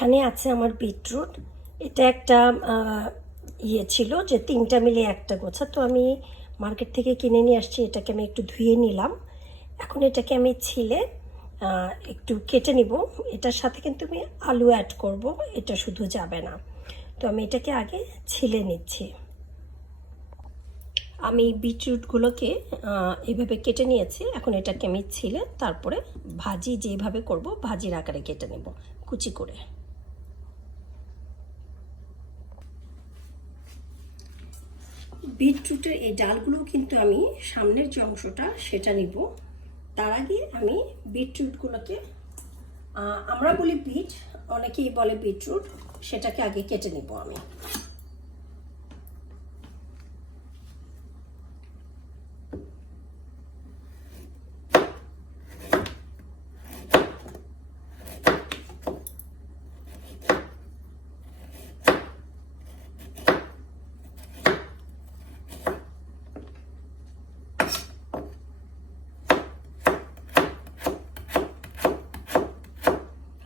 এখানে আছে আমার বিটরুট। এটা একটা ইয়ে ছিল যে তিনটা মিলে একটা গোছা। তো আমি মার্কেট থেকে কিনে নিয়ে আসছি এটাকে আমি একটু ধুয়ে নিলাম। এখন এটাকে আমি ছিলে একটু কেটে নিব। এটার সাথে কিন্তু আমি আলু অ্যাড করব এটা শুধু যাবে না। তো আমি এটাকে আগে ছিলে নিচ্ছি। আমি বিটরুটগুলোকে আহ, এইভাবে কেটে নিয়েছি। এখন এটাকে আমি ছিলে তারপরে ভাজি যেভাবে করব ভাজির আকারে কেটে নেব কুচি করে। বিটরুটের এই ডালগুলোও কিন্তু আমি সামনের যে অংশটা সেটা নিব। তার আগে আমি বিটরুটগুলোকে আমরা বলি বিট, অনেকেই বলে বিটরুট, সেটাকে আগে কেটে নিব আমি।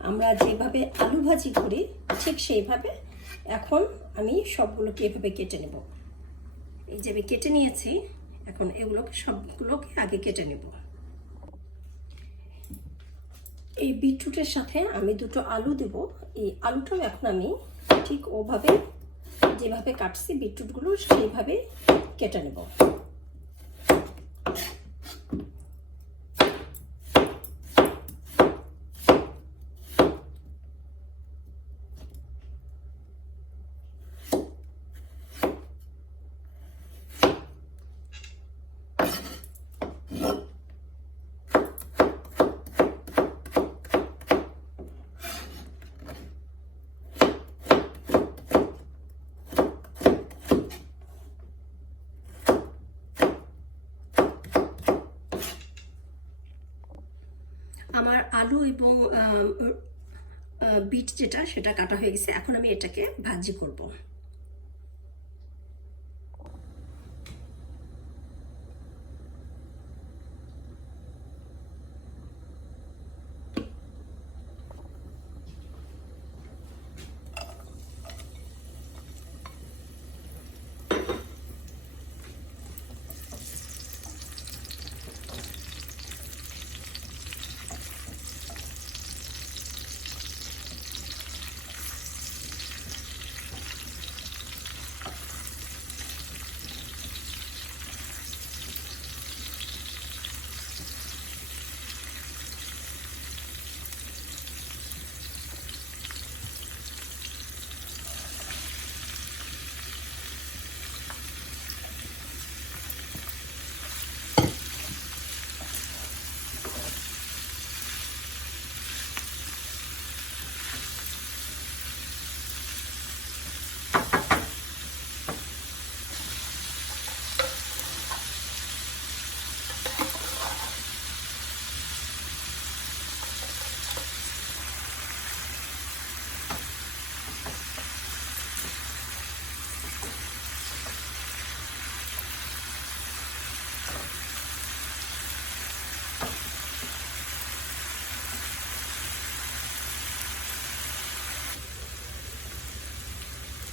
আমরা যেভাবে আলু ভাজি করি, ঠিক সেইভাবে এখন আমি সবগুলোকে এভাবে কেটে নেব। এই যে আমি কেটে নিয়েছি, এখন এগুলোকে সবগুলোকে আগে কেটে নেব। এই বিটরুটের সাথে আমি দুটো আলু দেব। এই আলুটাও এখন আমি ঠিক ওভাবে যেভাবে কাটছি বিটরুটগুলো, সেইভাবে কেটে নেব। আমার আলু এবং বিট যেটা সেটা কাটা হয়ে গেছে। এখন আমি এটাকে ভাজি করব।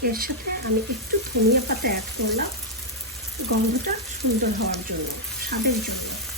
এর সাথে আমি একটু ধনিয়া পাতা অ্যাড করলাম। গন্ধটা সুন্দর হওয়ার জন্য স্বাদের জন্য।